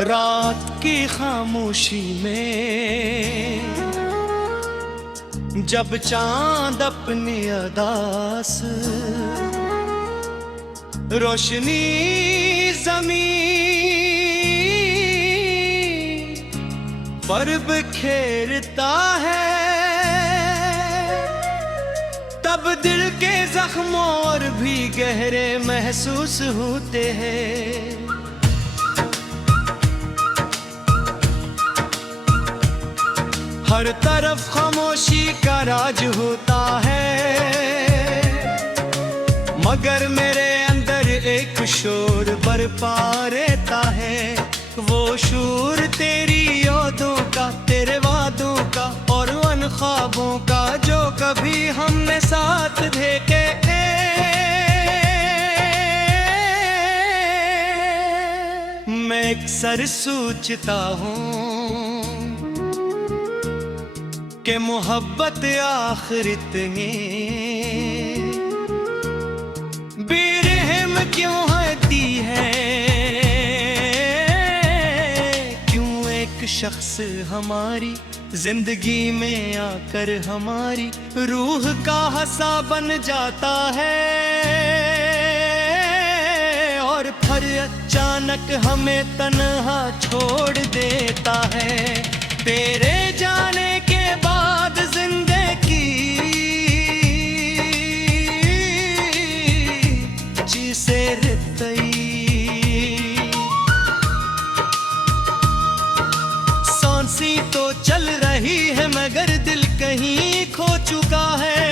रात की खामोशी में जब चांद अपनी अदास रोशनी ज़मीन पर बिखेरता है, तब दिल के जख्मों और भी गहरे महसूस होते हैं। हर तरफ खामोशी का राज होता है, मगर मेरे अंदर एक शोर बरपा रहता है। वो शोर तेरी यादों का, तेरे वादों का और उन ख्वाबों का जो कभी हमने साथ देखे। मैं अक्सर सोचता हूँ कि मोहब्बत आखिर इतनी बेरहम क्यों होती है। क्यों एक शख्स हमारी जिंदगी में आकर हमारी रूह का हंसा बन जाता है और फिर अचानक हमें तन्हा छोड़ देता है। तेरे जाने के बाद जिंदगी जिसे रितई सांसी तो चल रही है, मगर दिल कहीं खो चुका है।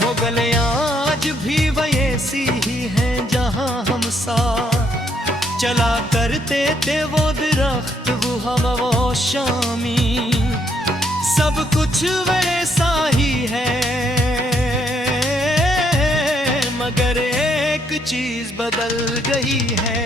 वो गलियां आज भी वैसी ही हैं जहां हम साथ चला करते थे। वो दरख्त, वो हवा, वो शामी, सब कुछ वैसा ही है, मगर एक चीज बदल गई है।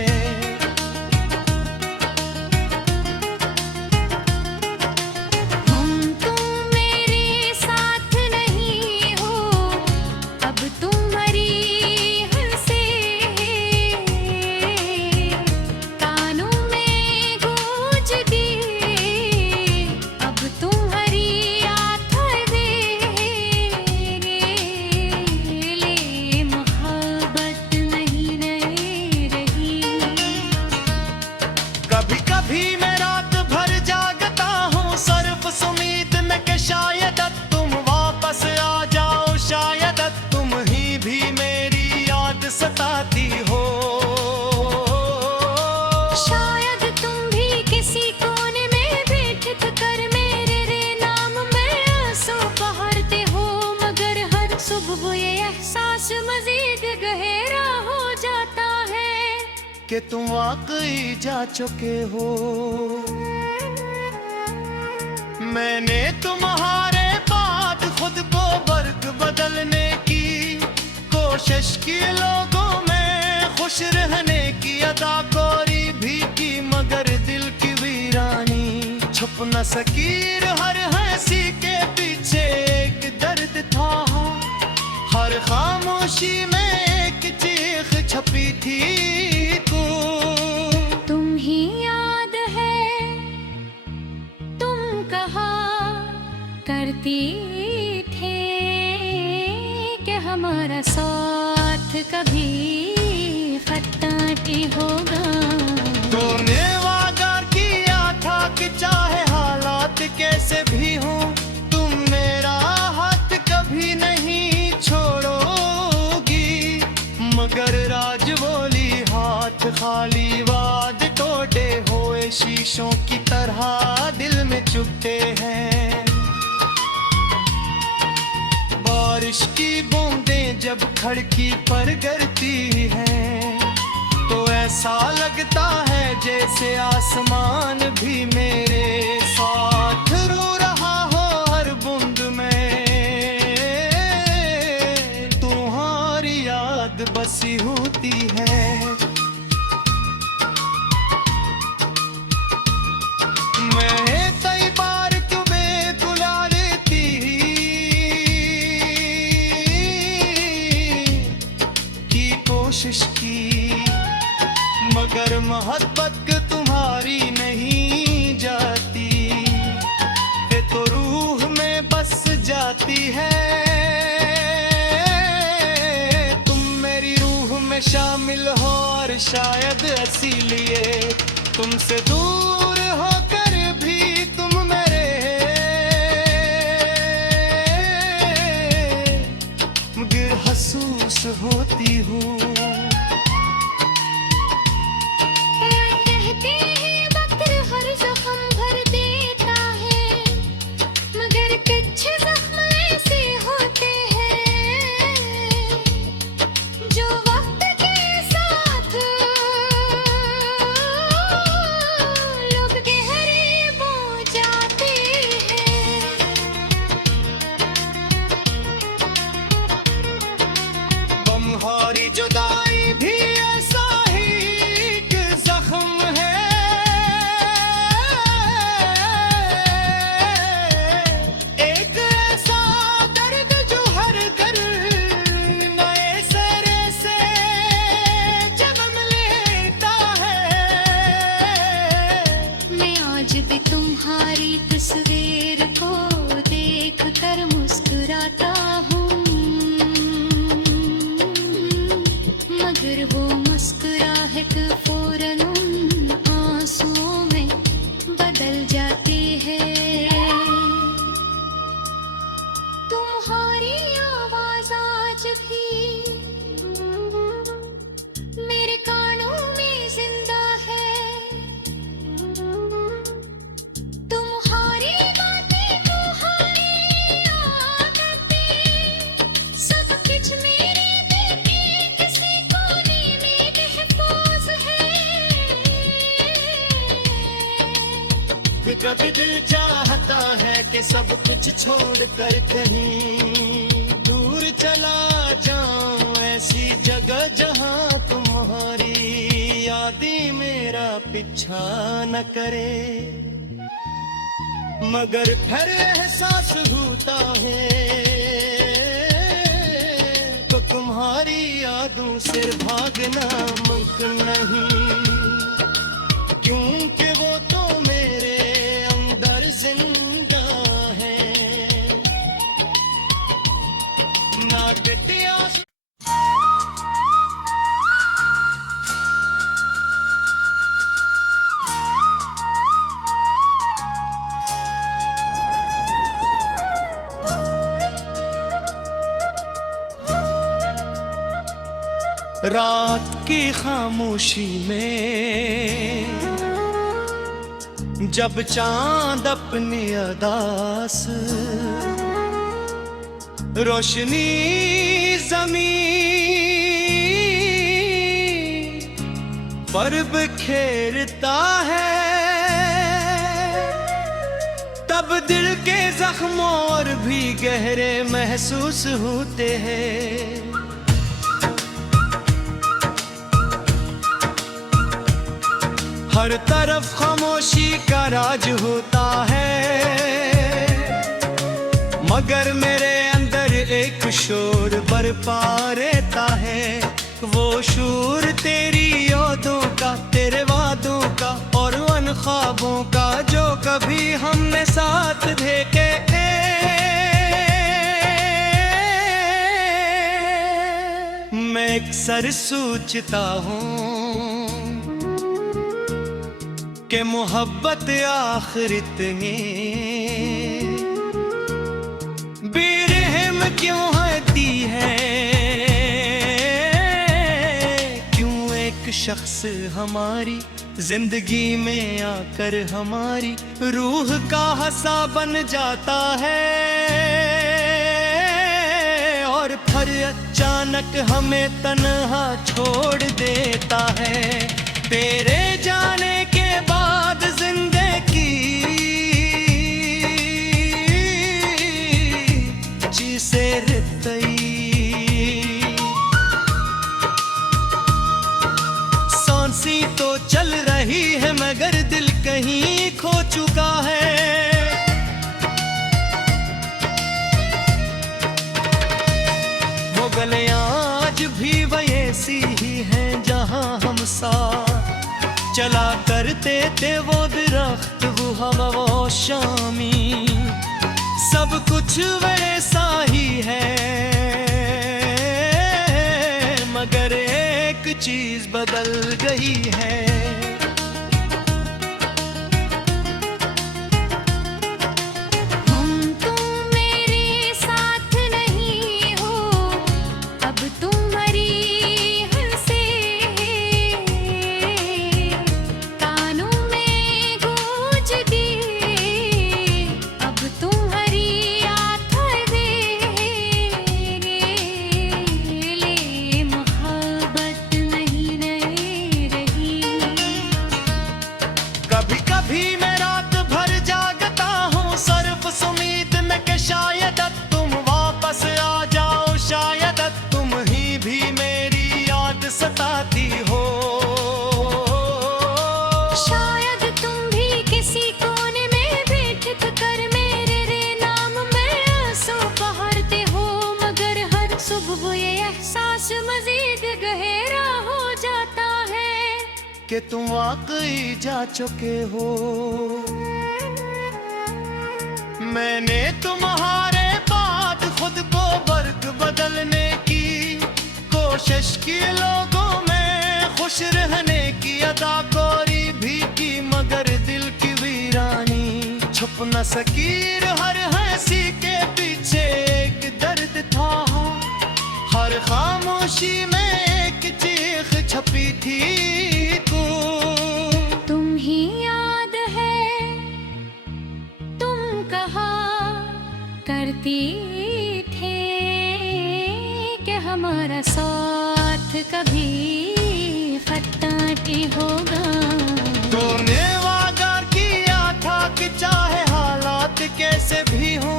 कभी मैं रात भर जागता हूँ सिर्फ इस उम्मीद में कि शायद तुम वापस आ जाओ, शायद तुम ही भी मेरी याद सताती हो। शायद तुम भी किसी कोने में बैठ कर मेरे रे नाम में आंसू बहारते हो, मगर हर सुबह ये एहसास मजीद गहरा हो जाता है कि तुम वाकई जा चुके हो। मैंने तुम्हारे बाद खुद को बर्ग बदलने की कोशिश की, लोगों में खुश रहने की अदा कोरी भी की, मगर दिल की वीरानी छुप न सकी। हर हंसी के पीछे एक दर्द था, हर खामोशी में एक चीख छपी थी। तुम ही याद है, तुम कहा करती थे कि हमारा साथ कभी खत्म नहीं होगा। तूने वादा किया था कि चाहे हालात कैसे भी हों, तुम मेरा हाथ कभी नहीं छोड़ोगी, मगर राज बोली हाथ खाली, वाद टूटे हुए शीशों की तरह दिल में चुभते हैं। बारिश की बूंदें जब खिड़की पर गिरती हैं तो ऐसा लगता है जैसे आसमान भी मेरे साथ रो रहा हो। हर बूंद में तुम्हारी याद बसी होती है। मैं कई बार तुम्हें बुला लेती कि कोशिश की, मगर मोहब्बत तुम्हारी नहीं जाती, ये तो रूह में बस जाती है। तुम मेरी रूह में शामिल हो और शायद इसीलिए तुमसे दूर होकर भी तुम मेरे गिरहसूस होती हूँ। कहते हैं वक्त हर जख्म भर देता है, मगर कुछ जख्म ऐसे होते हैं जो वक्त के साथ लोग गहरे हो जाते हैं। बमहारी जुदाई भी ऐसा ही एक जख्म है, एक ऐसा दर्द जो हर घर नए सिरे से जन्म लेता है। मैं आज भी तुम्हारी तस्वीर को देख कर मुस्कुराता हूँ, मगर वो मुस्कुराहट फौरन उन आंसुओं में बदल जाती है। तुम्हारी आवाज आज भी मेरे कानों में जिंदा है, तुम्हारी बातें, तुम्हारी आदतें, सब कुछ मेरे दिल के किसी कोने में महफूज है। कभी दिल चाहता है कि सब कुछ छोड़ कर कहीं दूर चला जाऊं, ऐसी जगह जहां तुम्हारी यादें मेरा पीछा न करे, मगर फिर एहसास होता है तो तुम्हारी यादों से भागना मुमकिन नहीं, क्योंकि वो तो मेरे अंदर जिंदा है। ना टिटिया रात की खामोशी में जब चांद अपनी अदा से रोशनी जमीन पर बिखेरता है, तब दिल के जख्मों और भी गहरे महसूस होते हैं। हर तरफ खामोशी का राज होता है, मगर मेरे अंदर एक शोर बरपा रहता है। वो शोर तेरी यादों का, तेरे वादों का और उन ख्वाबों का जो कभी हमने साथ देखे। मैं अक्सर सोचता हूँ कि मोहब्बत आखिर इतनी बेरहम क्यों होती है, क्यों एक शख्स हमारी जिंदगी में आकर हमारी रूह का हंसा बन जाता है और फिर अचानक हमें तन्हा छोड़ देता है। तेरे जाने के बाद जिंदगी जिसे रितई सांसी तो चल रही है, मगर दिल कहीं खो चुका है। वो गले आज भी वैसी ही साथ चला करते थे वो दरख्त वो हवा वो शामी सब कुछ वैसा ही है मगर एक चीज बदल गई है सताती हो शायद तुम भी किसी कोने में बैठ कर मेरे रे नाम में आंसू बहारते हो मगर हर सुबह ये एहसास मजीद गहरा हो जाता है कि तुम वाकई जा चुके हो मैंने तुम्हारे बाद खुद को बर्ग बदलने की कोशिश की लोगों में खुश रहने की अदा कोरी भी की मगर दिल की वीरानी छुप न सकी हर हंसी के पीछे एक दर्द था हर खामोशी में एक चीख छपी थी तुम ही याद है तुम कहा करती थे कि हमारा साथ कभी खत्ता नहीं होगा तूने वादा किया था कि चाहे हालात कैसे भी हो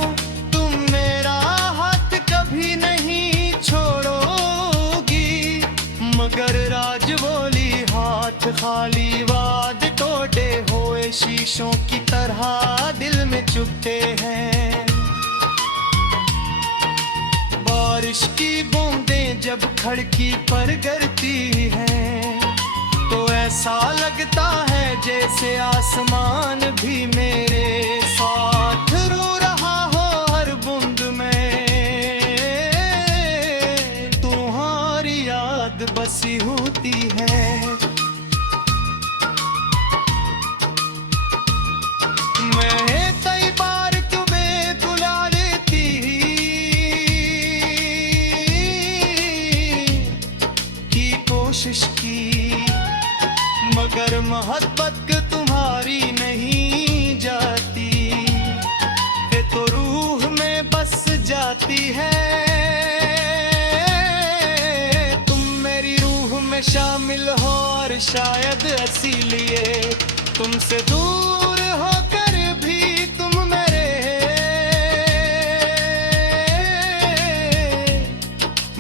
तुम मेरा हाथ कभी नहीं छोड़ोगी मगर राज बोली हाथ खाली वाद टोटे हुए शीशों की तरह दिल में चुभते हैं बारिश की बूंदें जब खिड़की पर गिरती हैं तो ऐसा लगता है जैसे आसमान भी मेरे साथ रो रहा हो हर बूंद में तुम्हारी याद बसी होती है मैं कई बार तुम्हें बुला लेती की कोशिश की मगर मोहब्बत तुम्हारी नहीं जाती ये तो रूह में बस जाती है तुम मेरी रूह में शामिल हो और शायद इसीलिए तुमसे दूर होकर भी तुम मेरे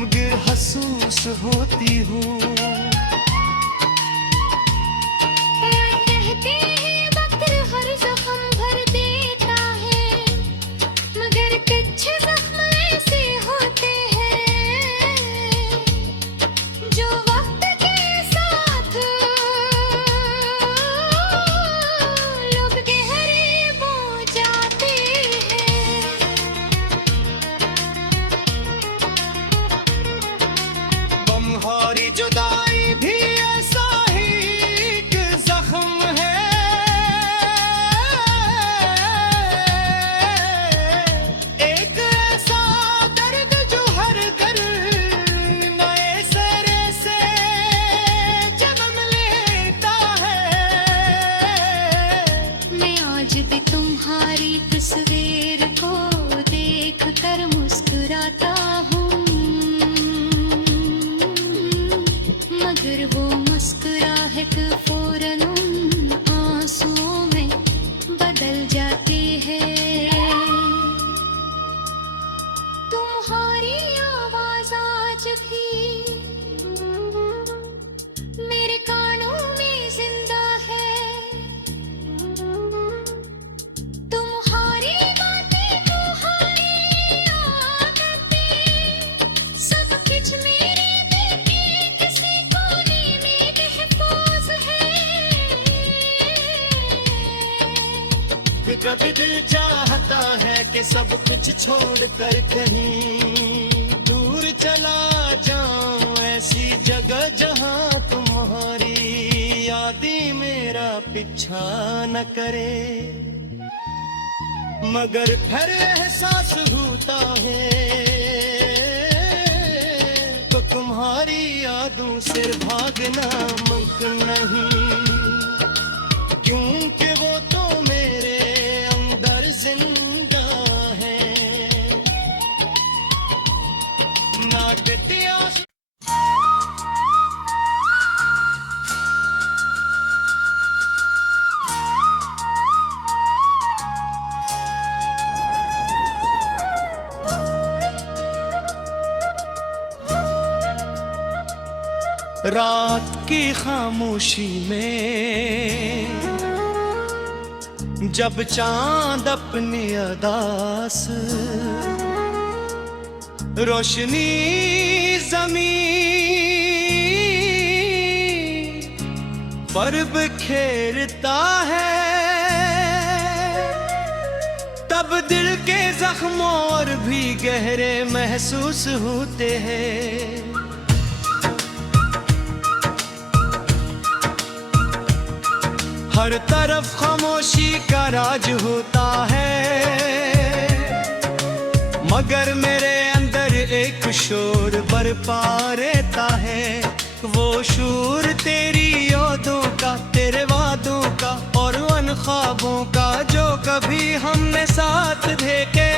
गिर महसूस होती हूँ जुदाई भी ऐसा ही एक जख्म है कभी दिल चाहता है कि सब कुछ छोड़ कर कहीं दूर चला जाऊं, ऐसी जगह जहां तुम्हारी यादें मेरा पीछा न करे। मगर फिर एहसास होता है तो तुम्हारी यादों से भागना मुमकिन नहीं, क्योंकि वो तो मेरे अंदर जिंदा है। ना कटिया रात की खामोशी में जब चांद अपनी अदा से रोशनी जमीन पर बिखेरता है, तब दिल के जख्मों और भी गहरे महसूस होते हैं। हर तरफ खामोशी का राज होता है, मगर मेरे अंदर एक शोर बरपा रहता है। वो शोर तेरी यादों का, तेरे वादों का और उन ख्वाबों का जो कभी हमने साथ देखे।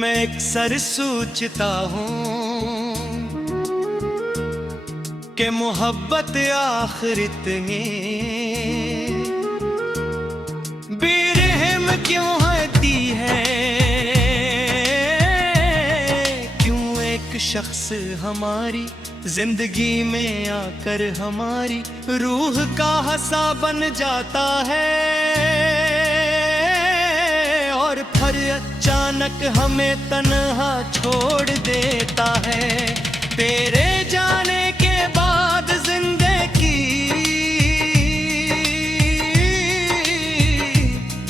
मैं अक्सर सोचता हूँ कि मोहब्बत आखिर इतनी बेरहम क्यों होती है, क्यों एक शख्स हमारी जिंदगी में आकर हमारी रूह का हंसा बन जाता है और फिर अचानक हमें तन्हा छोड़ देता है। तेरे जाने के बाद जिंदगी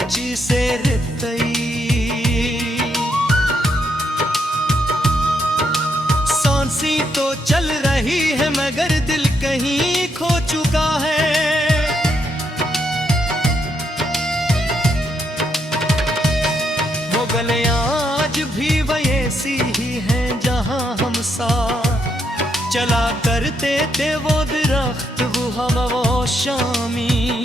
जिसे रितई सांसी तो चल रही है, मगर दिल कहीं खो चुका है। वो गलियां आज भी वैसी ही हैं जहां हम साथ चला करते थे, वो दरख्त वो हवा वो शामी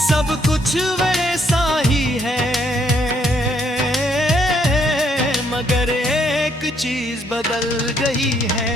सब कुछ वैसा ही है, मगर एक चीज बदल गई है।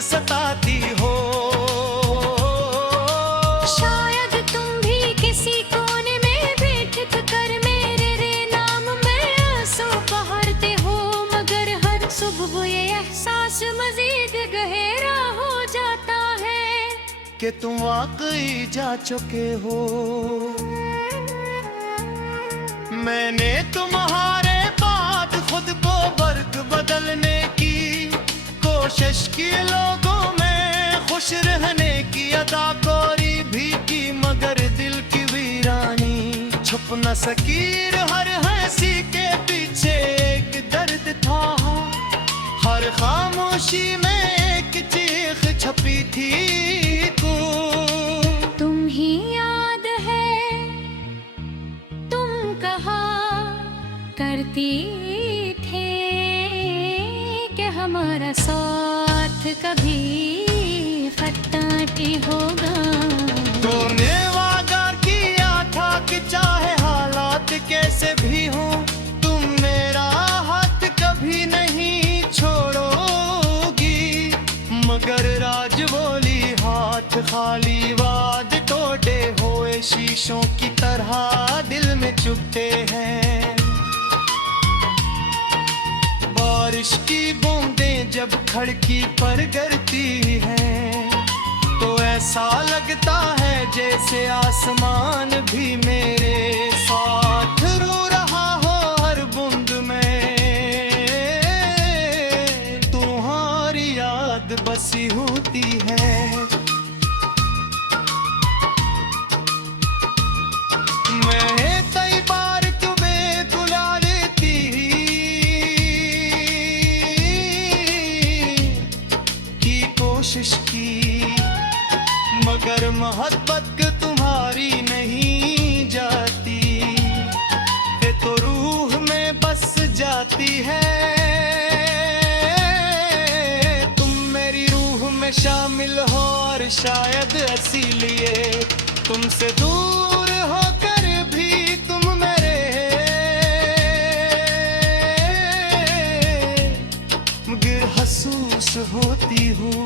सताती हो शायद तुम भी किसी कोने में बैठ कर मेरे रे नाम में आंसू बहारते हो, मगर हर सुबह ये एहसास मजीद गहरा हो जाता है कि तुम वाकई जा चुके हो। मैंने तुम्हारे बाद खुद को बर्ग बदलने की कोशिश की, लोगों में खुश रहने की अदाकारी भी की, मगर दिल की वीरानी छुप न सकी। हर हंसी के पीछे एक दर्द था, हर खामोशी में एक चीख छपी थी। तुम ही याद है, तुम कहा करती थे कि हमारा साथ कभी खट्टा भी होगा। तूने वादा किया था कि खाली वाद टोटे हुए शीशों की तरह दिल में चुभते हैं। बारिश की बूंदें जब खिड़की पर गिरती हैं तो ऐसा लगता है जैसे आसमान भी मेरे साथ रो रहा हो हर बूंद में तुम्हारी याद बसी होती है। मैं कई बार तुम्हें बुला लेती की कोशिश की मगर मोहब्बत तुम्हारी नहीं जाती, ये तो रूह में बस जाती है। तुम मेरी रूह में शामिल हो और शायद इसीलिए तुमसे दूर होकर भी तुम मेरे मगर महसूस होती हूँ।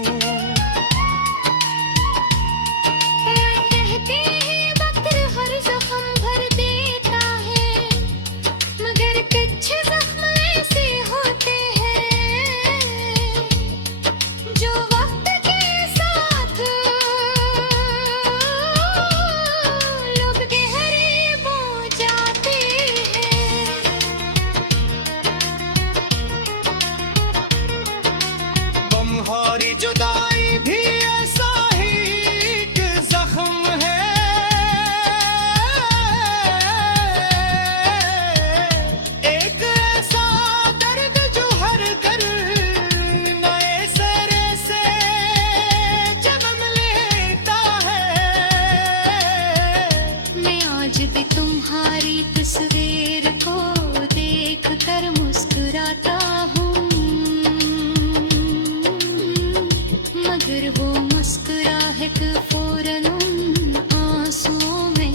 तुम्हारी जुदाई भी ऐसा ही एक जख्म है, एक ऐसा दर्द जो हर घर नए सिरे से जन्म लेता है। मैं आज भी तुम्हारी तस्वीर को देख कर मुस्कुराता हूँ, मगर वो मुस्कुराहट फौरन उन आंसुओं में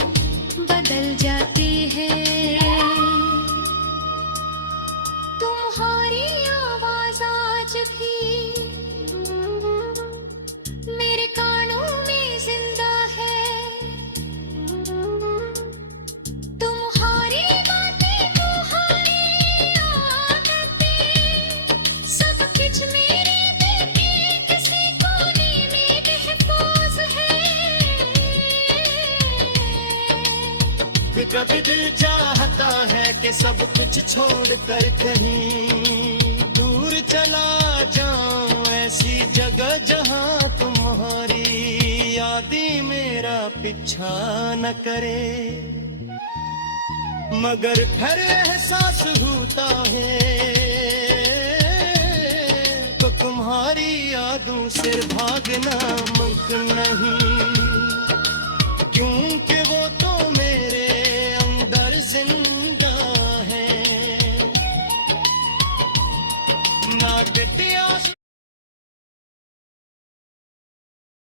बदल जाती है। तुम्हारी आवाज आज भी मेरे कानों में जिंदा है, तुम्हारी बातें तुम्हारी आदतें सब कुछ मेरे कभी दिल चाहता है कि सब कुछ छोड़कर कहीं दूर चला जाऊं, ऐसी जगह जहां तुम्हारी यादें मेरा पीछा न करे। मगर फिर एहसास होता है तो तुम्हारी यादों से भागना मुमकिन नहीं, क्योंकि